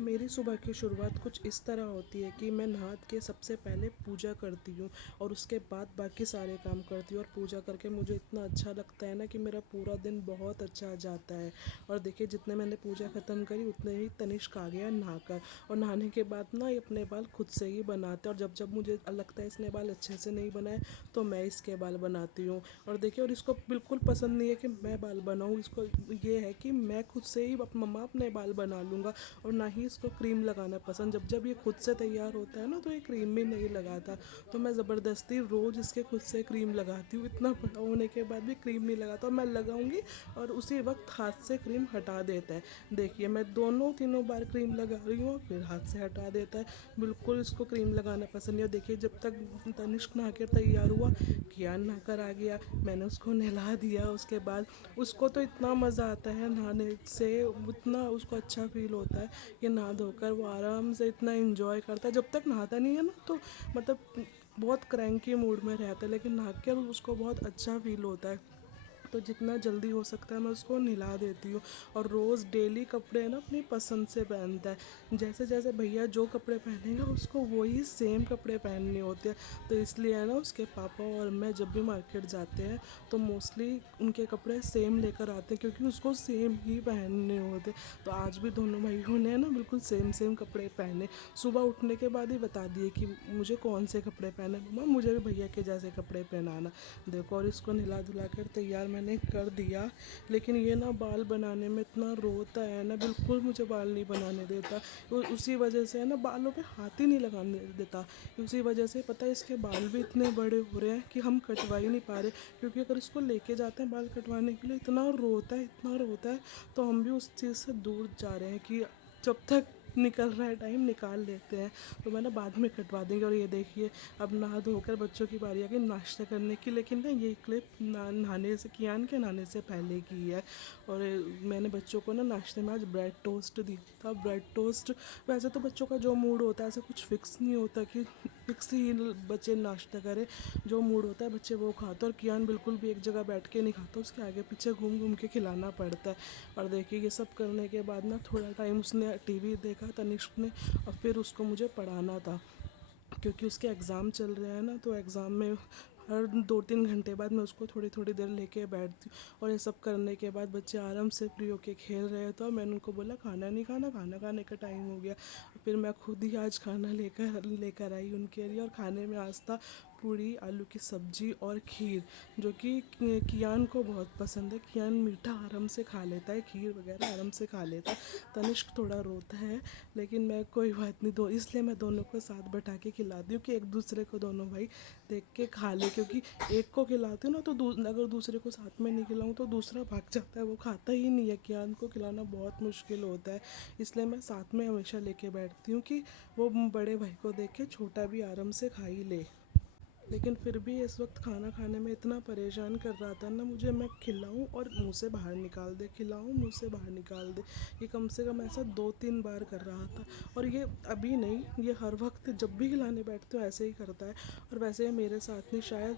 मेरी सुबह की शुरुआत कुछ इस तरह होती है कि मैं नहा के सबसे पहले पूजा करती हूँ और उसके बाद बाकी सारे काम करती हूँ। और पूजा करके मुझे इतना अच्छा लगता है ना कि मेरा पूरा दिन बहुत अच्छा जाता है। और देखिए, जितने मैंने पूजा ख़त्म करी उतने ही तनिष्क आ गया नहाकर। और नहाने के बाद ना ये अपने बाल खुद से ही बनाते हैं, और जब जब मुझे लगता है इसने बाल अच्छे से नहीं बनाए तो मैं इसके बाल बनाती हूँ। और देखिए, और इसको बिल्कुल पसंद नहीं है कि मैं बाल बनाऊँ। इसको ये है कि मैं खुद से ही मम्मा अपने बाल बना लूँगा। और ना ही इसको क्रीम लगाना पसंद। जब जब ये खुद से तैयार होता है ना तो ये क्रीम भी नहीं लगाता। तो मैं ज़बरदस्ती रोज़ इसके खुद से क्रीम लगाती हूँ। इतना बड़ा होने के बाद भी क्रीम नहीं लगाता, और मैं लगाऊंगी और उसी वक्त हाथ से क्रीम हटा देता है। देखिए, मैं दोनों तीनों बार क्रीम लगा रही हूँ और फिर हाथ से हटा देता है। बिल्कुल इसको क्रीम लगाना पसंद नहीं है। देखिए, जब तक तनिष्क नहा कर तैयार हुआ, कियान नहा कर आ गया, मैंने उसको नहला दिया। उसके बाद उसको तो इतना मज़ा आता है नहाने से, उतना उसको अच्छा फील होता है कि नहा धोकर वो आराम से इतना इंजॉय करता है। जब तक नहाता नहीं है ना तो मतलब बहुत क्रैंकी मूड में रहता है, लेकिन नहा कर उसको बहुत अच्छा फील होता है। तो जितना जल्दी हो सकता है मैं उसको नहला देती हूँ। और रोज़ डेली कपड़े ना अपनी पसंद से पहनता है। जैसे जैसे भैया जो कपड़े पहनेगा उसको वही सेम कपड़े पहनने होते हैं। तो इसलिए है ना, उसके पापा और मैं जब भी मार्केट जाते हैं तो मोस्टली उनके कपड़े सेम लेकर आते हैं, क्योंकि उसको सेम ही पहनने होते। तो आज भी दोनों भाइयों ने ना बिल्कुल सेम सेम कपड़े पहने। सुबह उठने के बाद ही बता दिए कि मुझे कौन से कपड़े पहने, मम्मा मुझे भी भैया के जैसे कपड़े पहनाना। देखो, और इसको नहला धुला कर तैयार मैंने कर दिया। लेकिन ये ना बाल बनाने में इतना रोता है ना, बिल्कुल मुझे बाल नहीं बनाने देता। उसी वजह से है ना, बालों पे हाथ ही नहीं लगाने देता। उसी वजह से पता है, इसके बाल भी इतने बड़े हो रहे हैं कि हम कटवा ही नहीं पा रहे। क्योंकि अगर इसको लेके जाते हैं बाल कटवाने के लिए, इतना रोता है इतना रोता है। तो हम भी उस चीज़ से दूर जा रहे हैं कि जब तक निकल रहा है टाइम निकाल लेते हैं। तो मैं ना बाद में कटवा देंगे। और ये देखिए, अब नहा धोकर बच्चों की बारी आ गई नाश्ता करने की। लेकिन ना ये क्लिप नहाने से, कियान के नहाने से पहले की है। और मैंने बच्चों को ना नाश्ते में आज ब्रेड टोस्ट दिया था। ब्रेड टोस्ट, वैसे तो बच्चों का जो मूड होता है ऐसा कुछ फिक्स नहीं होता कि फिक्स ही बच्चे नाश्ता करें। जो मूड होता है बच्चे वो खाते हैं। और कियान बिल्कुल भी एक जगह बैठ के नहीं खाता, उसके आगे पीछे घूम घूम के खिलाना पड़ता है। और देखिए, ये सब करने के बाद ना थोड़ा टाइम उसने टीवी देखा तनिष्क ने, और फिर उसको मुझे पढ़ाना था। क्योंकि उसके एग्ज़ाम चल रहे हैं ना, तो एग्ज़ाम में हर 2-3 घंटे बाद मैं उसको थोड़ी थोड़ी देर लेके बैठती हूँ। और ये सब करने के बाद बच्चे आराम से फ्री होके खेल रहे थे, और मैंने उनको बोला खाना नहीं खाना, खाना खाने का टाइम हो गया। फिर मैं खुद ही आज खाना लेकर लेकर आई उनके लिए। और खाने में आज था पूड़ी, आलू की सब्ज़ी और खीर, जो कि कियान को बहुत पसंद है। कियान मीठा आराम से खा लेता है, खीर वगैरह आराम से खा लेता है। तनिष्क थोड़ा रोता है, लेकिन मैं कोई बात नहीं, दो इसलिए मैं दोनों को साथ बैठा के खिलाती हूँ कि एक दूसरे को दोनों भाई देख के खा ले। क्योंकि एक को खिलाती हूँ ना तो अगर दूसरे को साथ में नहीं खिलाऊँ तो दूसरा भाग जाता है, वो खाता ही नहीं है। कियान को खिलाना बहुत मुश्किल होता है, इसलिए मैं साथ में हमेशा लेके बैठती हूँ कि वो बड़े भाई को देख के छोटा भी आराम से खा ही ले। लेकिन फिर भी इस वक्त खाना खाने में इतना परेशान कर रहा था ना मुझे, मैं खिलाऊं और मुंह से बाहर निकाल दे, खिलाऊं मुंह से बाहर निकाल दे। ये कम से कम ऐसा 2-3 बार कर रहा था। और ये अभी नहीं, ये हर वक्त जब भी खिलाने बैठते हो ऐसे ही करता है। और वैसे ये मेरे साथ नहीं, शायद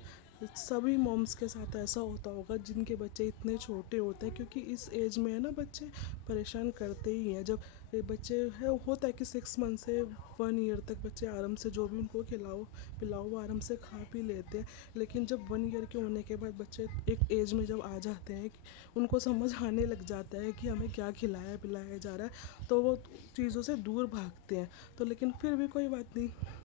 सभी मॉम्स के साथ ऐसा होता होगा जिनके बच्चे इतने छोटे होते हैं। क्योंकि इस एज में है ना, बच्चे परेशान करते ही हैं। जब ये बच्चे है होता है कि 6 मंथ से 1 ईयर तक बच्चे आराम से जो भी उनको खिलाओ पिलाओ वो आराम से खा पी लेते हैं। लेकिन जब 1 ईयर के होने के बाद बच्चे एक एज में जब आ जाते हैं कि उनको समझ आने लग जाता है कि हमें क्या खिलाया पिलाया जा रहा है, तो वो चीज़ों से दूर भागते हैं। तो लेकिन फिर भी कोई बात नहीं,